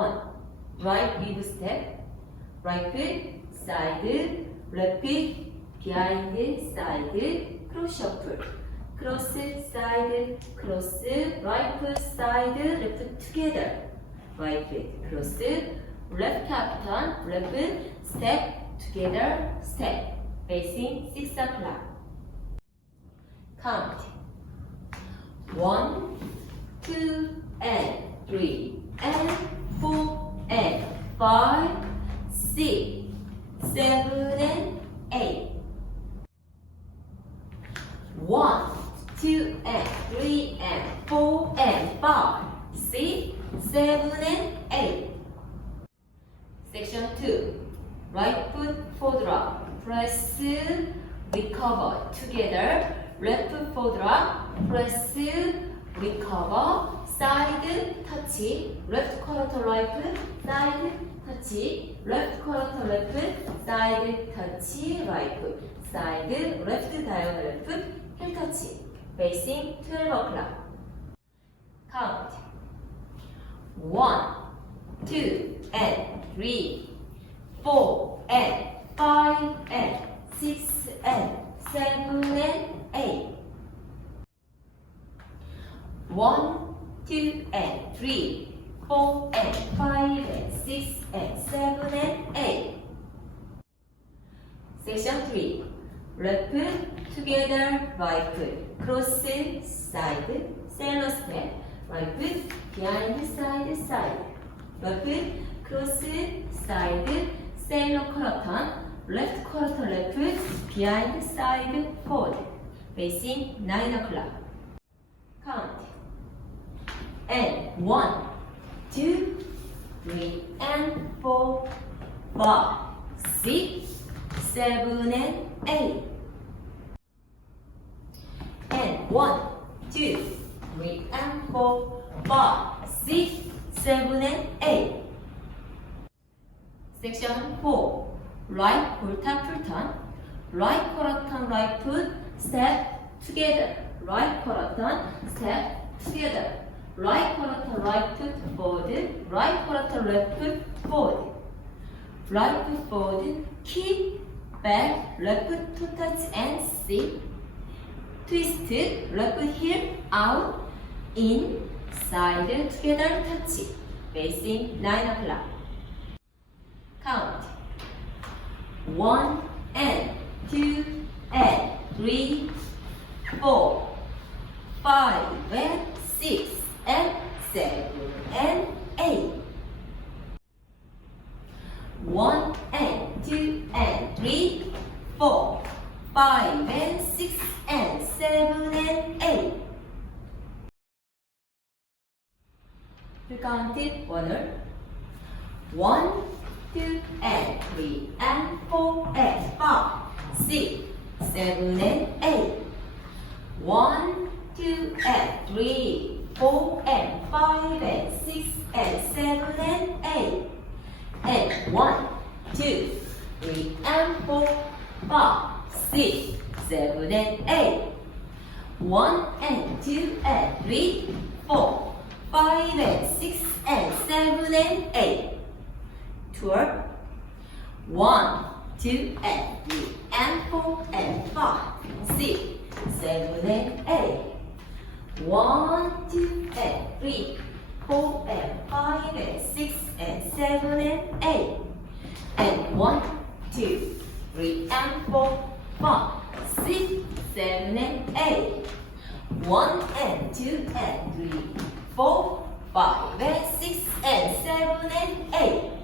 1. Right with step. Right foot, side, left foot, behind, side, cross shuffle. Cross, side, cross, right foot, side, left foot together. Right foot, cross, left half turn, left foot, step, together, step. Facing 6 o'clock. Count. 1, 2, and 3, and 4, and 5, 6, 7, and 8. 1, 2, and 3, and 4, and 5, 6, 7, and 8. Section 2. Right foot forward up. Press, recover together. Left foot forward up. Press, recover. Side touch. Left quarter right foot. Side touch. Left quarter left foot. Side touch right foot. Side left diagonal foot. Heel touch. Facing 12 o'clock. Count. 1, 2, and 3, 4, and 5, and 6, and 7, and 8. 1, 2, and 3, 4, and 5, and 6, and 7, and 8. Section 3. Left foot together, right foot. Cross, side, cello step. Right foot, behind, side, side. Left foot, cross, side, cello quarter turn. Left quarter left foot, behind, side, forward. Facing 9 o'clock. Count. And 1, 2, 3, and 4, 5, 6, 7, and 8. And 1, 2, 3, and 4, 5, 6, 7, and 8. Section 4. Right quarter full turn. Right quarter turn, right foot, step together. Right quarter turn, step together. Right quarter turn, right foot forward. Right quarter turn, left foot forward. Right foot forward, keep back, left foot to touch and sit. Twist, left foot heel out, in, side, together, touch. Facing 9 o'clock. Count. 1, and 2, and 3, 4, 5, and 6, and 7, and 8. 1, and 2, and 3, 4, 5, and 6, and 7, and 8. Counted order. 1, 2, and 3, and 4, and 5, 6, 7, and 8. 1, 2, and 3, 4, and 5, and 6, and 7, and 8. And 1, 2, 3, and 4, 5, 6, 7, and 8. 1, and 2, and 3, 4, 5, and 6, and 7, and 8. Twirl. 1, 2, and 3, and 4, and 5, 6, 7, and 8. 1, 2, and 3, 4, and 5, and 6, and 7, and 8. And 1, 2, 3, and 4, 5, 6, 7, and 8. 1, and 2, and 3, 4, 5, and 6, and 7, and 8.